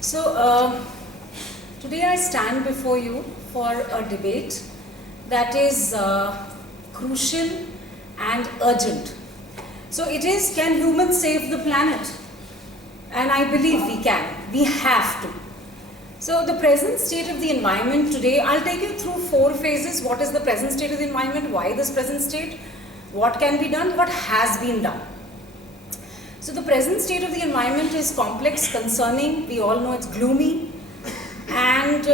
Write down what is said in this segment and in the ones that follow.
So, today I stand before you for a debate that is crucial and urgent. So it is, can humans save the planet? And I believe we can. We have to. So the present state of the environment today, I'll take you through 4 phases. What is the present state of the environment? Why this present state? What can be done? What has been done? So the present state of the environment is complex, concerning. We all know it's gloomy. And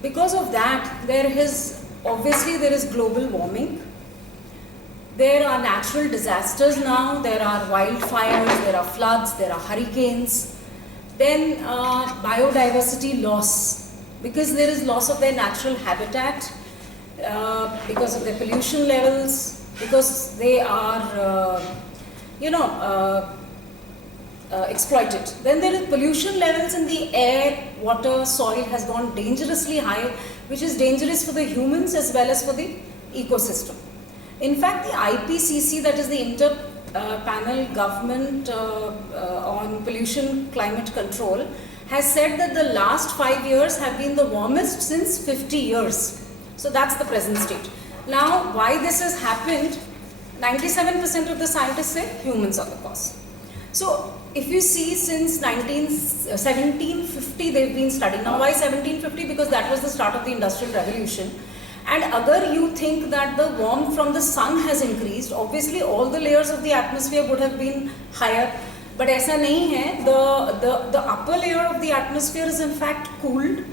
because of that, there is global warming. There are natural disasters now. There are wildfires, there are floods, there are hurricanes. Then biodiversity loss, because there is loss of their natural habitat, because of the pollution levels, because they are, exploited. Then there is pollution levels in the air, water, soil has gone dangerously high, which is dangerous for the humans as well as for the ecosystem. In fact, the IPCC, that is the Inter-Panel Government on Pollution Climate Control, has said that the last 5 years have been the warmest since 50 years. So that's the present state. Now, why this has happened, 97% of the scientists say humans are the cause. So, if you see since 1750 they've been studying. Now, why 1750? Because that was the start of the Industrial Revolution. And agar you think that the warmth from the sun has increased, obviously all the layers of the atmosphere would have been higher. But aisa nahi hai. The upper layer of the atmosphere is in fact cooled,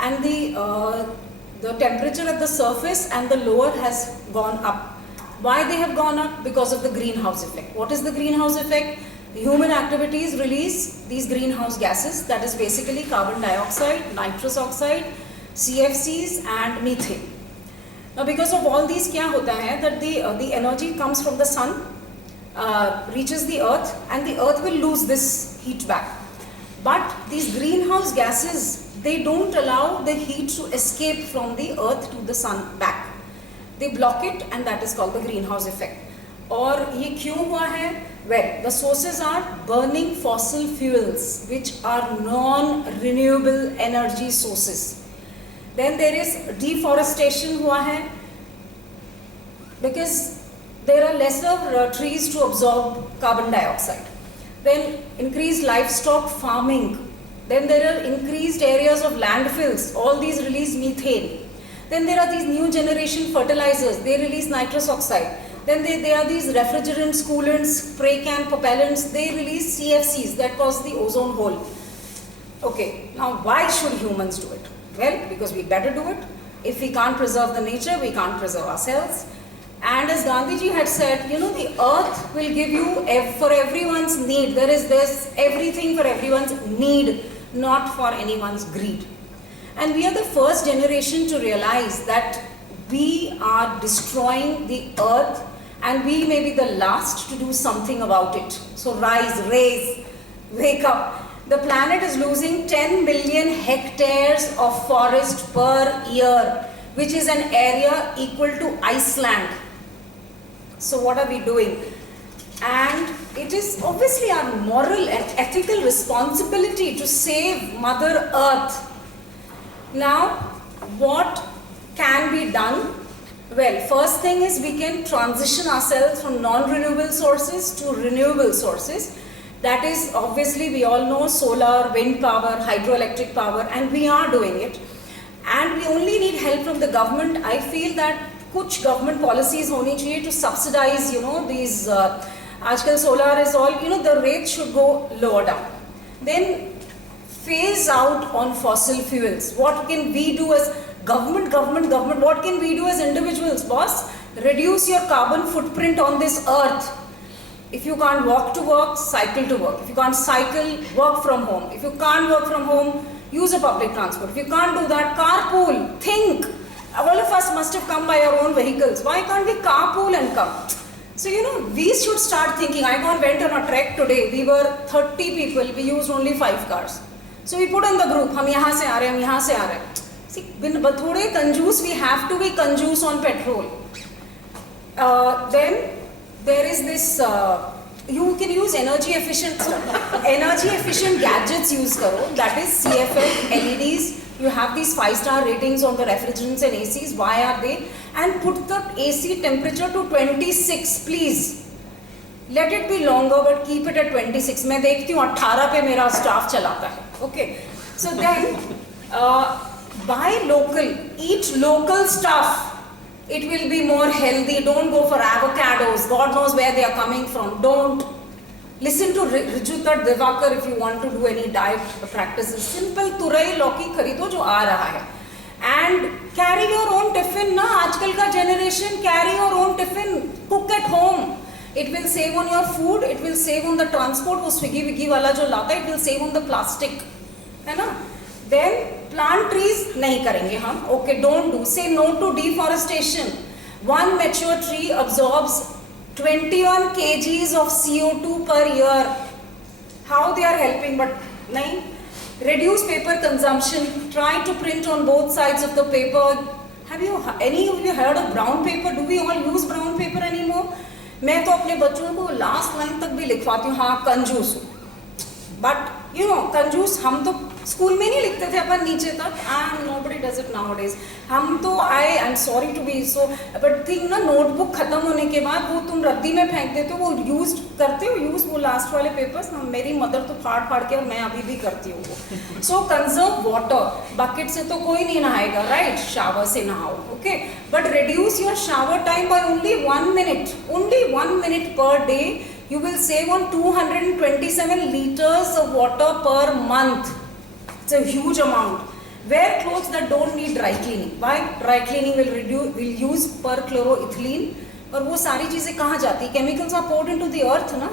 and the temperature at the surface and the lower has gone up. Why they have gone up? Because of the greenhouse effect. What is the greenhouse effect? Human activities release these greenhouse gases, that is basically carbon dioxide, nitrous oxide, CFCs and methane. Now, because of all these, kya hota hai, that the energy comes from the sun, reaches the earth, and the earth will lose this heat back. But these greenhouse gases, they don't allow the heat to escape from the earth to the sun back. They block it, and that is called the greenhouse effect. और ये क्यों हुआ है? Well, the sources are burning fossil fuels, which are non-renewable energy sources. Then there is deforestation हुआ है, because there are lesser trees to absorb carbon dioxide. Then increased livestock farming. Then there are increased areas of landfills. All these release methane. Then there are these new generation fertilizers. They release nitrous oxide. Then there are these refrigerants, coolants, spray can propellants. They release CFCs that cause the ozone hole. Okay, now why should humans do it? Well, because we better do it. If we can't preserve the nature, we can't preserve ourselves. And as Gandhiji had said, the earth will give you for everyone's need. There's everything for everyone's need, not for anyone's greed. And we are the first generation to realize that we are destroying the earth, and we may be the last to do something about it. So rise, raise, wake up. The planet is losing 10 million hectares of forest per year, which is an area equal to Iceland. So what are we doing? And it is obviously our moral and ethical responsibility to save Mother Earth. Now, what can be done? Well, first thing is we can transition ourselves from non-renewable sources to renewable sources. That is, obviously, we all know solar, wind power, hydroelectric power, and we are doing it. And we only need help from the government. I feel that kuch government policies honi chahiye to subsidize, these, aajkal solar is all, the rates should go lower down. Then phase out on fossil fuels. What can we do as government? What can we do as individuals, boss? Reduce your carbon footprint on this earth. If you can't walk to work, cycle to work. If you can't cycle, work from home. If you can't work from home, use a public transport. If you can't do that, carpool. Think. All of us must have come by our own vehicles. Why can't we carpool and come? So, we should start thinking. I went on a trek today. We were 30 people. We used only 5 cars. So we put in the group. हम यहाँ से आ रहे हैं, हम यहाँ से आ रहे हैं. See, थोड़े कंजूस, we have to be कंजूस on petrol. Then there is this You can use energy efficient gadgets use karo, that is CFL, LEDs. You have these 5-star ratings on the refrigerants and ACs. Why are they? And put the AC temperature to 26, please. Let it be longer, but keep it at 26. मैं देखती हूँ 18 पे मेरा staff चलाता है. Okay. So then, buy local, eat local stuff. It will be more healthy. Don't go for avocados. God knows where they are coming from. Don't. Listen to Rujuta Divakar if you want to do any diet practices. Simple तुरई लौकी खरीदो जो आ रहा है. And carry your own tiffin ना. आजकल का generation, carry your own tiffin. Cook at home. It will save on your food. It will save on the transport. वो Swiggy Wiggy वाला जो लाता है, it will save on the plastic. है ना? Then plant trees नहीं करेंगे हम. Okay, don't do. Say no to deforestation. One mature tree absorbs 21 kgs of CO2 per year. How they are helping, but nahin. Reduce paper consumption. Try to print on both sides of the paper. Have you, any of you heard of brown paper? Do we all use brown paper anymore? मैं तो अपने बच्चों को last line तक भी लिखवाती हूँ, हाँ कंजूस हूँ. बट यू नो कंजूस हम तो स्कूल में नहीं लिखते थे अपन नीचे तक, and nobody does it nowadays. हम तो I am sorry to be so, but think ना नोटबुक खत्म होने के बाद वो तुम रद्दी में फेंक देते हो, वो यूज करते हो यूज वो लास्ट वाले पेपर्स. मेरी मदर तो फाड़ फाड़ के, और मैं अभी भी करती हूँ वो. सो कंजर्व वाटर. बकेट से तो कोई नहीं नहाएगा, राइट? शावर से नहाओ. Okay, but reduce your shower time by only 1 minute. Only 1 minute per day. You will save on 227 liters of water per month. It's a huge amount. Wear clothes that don't need dry cleaning. Why? Dry cleaning will use perchloroethylene. और वो सारी चीजें कहाँ जाती? Chemicals are poured into the earth ना.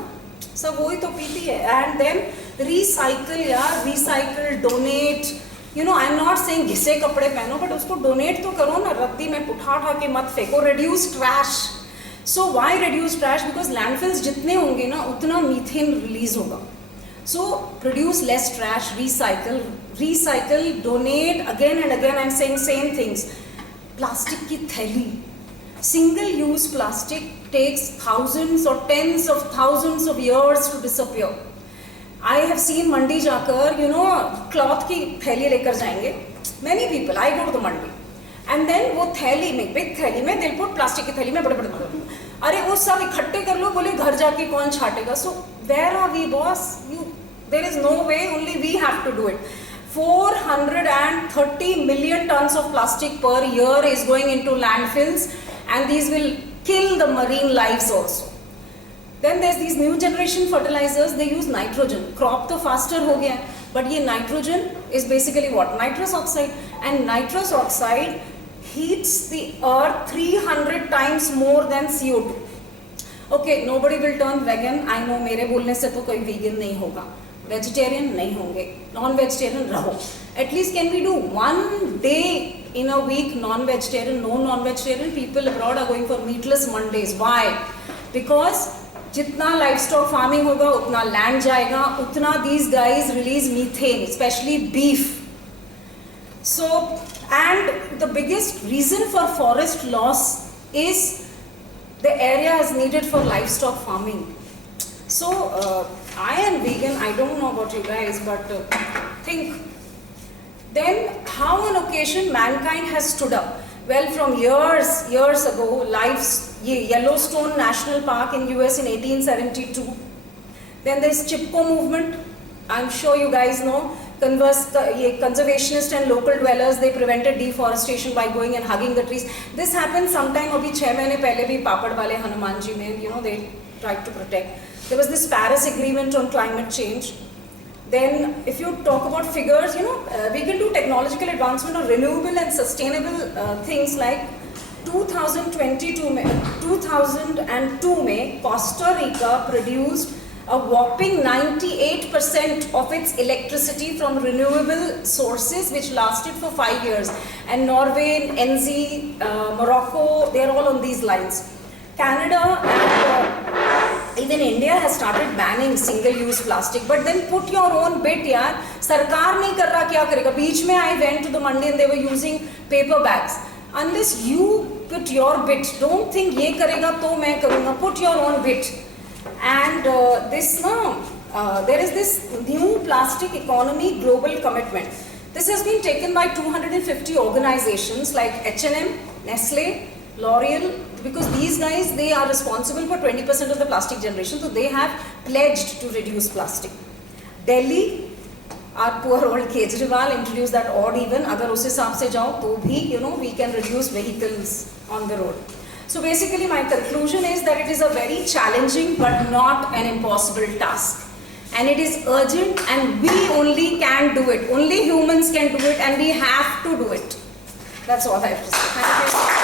सब वही तो पीती है. And then recycle यार, recycle, donate. You know, I'm not saying घिसे कपड़े पहनो, but उसको donate तो करो ना. रद्दी में उठा के मत फेंको. Reduce trash. So why reduce trash? Because landfills जितने होंगे ना उतना मीथेन रिलीज होगा. So produce less trash, recycle, donate. Again and again I'm saying same things. Plastic की थैली, single use plastic takes thousands or tens of thousands of years to disappear. I have seen मंडी जाकर, you know, cloth की थैली लेकर जाएंगे. Many people, I go to the Mandi. And then वो थैली में, बिग थैली में, they'll put प्लास्टिक की थैली में बड़े बड़े. अरे वो सब इकट्ठे कर लो, बोले घर जाके कौन छाटेगा. So where are we, boss? There is no way. Only we have to do it. 430 million tons of plastic per year is going into landfills, and these will kill the marine lives also. Then there's these new generation fertilizers. They use nitrogen. Crop तो faster हो गया, but ये nitrogen is basically what? Nitrous oxide. And nitrous oxide heats the earth 300 times more than CO2. Okay, nobody will turn vegan. I know मेरे बोलने से तो कोई vegan नहीं होगा. Vegetarian नहीं होंगे. Non-vegetarian रहो. At least can we do one day in a week non-vegetarian? No non-vegetarian. People abroad are going for meatless Mondays. Why? Because जितना livestock farming होगा उतना land जाएगा, उतना these guys release methane, especially beef. So, and the biggest reason for forest loss is the area is needed for livestock farming. So, I am vegan. I don't know about you guys, but think. Then, how on occasion mankind has stood up? Well, from years ago, Yellowstone National Park in US in 1872. Then there's Chipko movement. I'm sure you guys know. Conservationists and local dwellers, they prevented deforestation by going and hugging the trees. This happened sometime abhi 6 mahine pehle bhi Papad wale Hanuman ji mein, you know, they tried to protect. There was this Paris Agreement on climate change. Then if you talk about figures, you know, we can do technological advancement on renewable and sustainable things like 2002 में Costa Rica produced a whopping 98% of its electricity from renewable sources, which lasted for 5 years. And Norway, NZ, Morocco, they are all on these lines. Canada and even India has started banning single-use plastic. But then put your own bit, yaar. Sarkar nahi kar raha, kya karega? Beech mein I went to the mandi and they were using paper bags. Unless you put your bit, don't think ye karega to main karunga. Put your own bit. And there is this new plastic economy global commitment. This has been taken by 250 organizations like H&M, Nestle, L'Oreal, because these guys, they are responsible for 20% of the plastic generation, so they have pledged to reduce plastic. Delhi, our poor old Kejriwal introduced that odd even, agar usse hisab se jao, to bhi, we can reduce vehicles on the road. So basically my conclusion is that it is a very challenging but not an impossible task. And it is urgent and we only can do it. Only humans can do it and we have to do it. That's all I have to say. Thank you.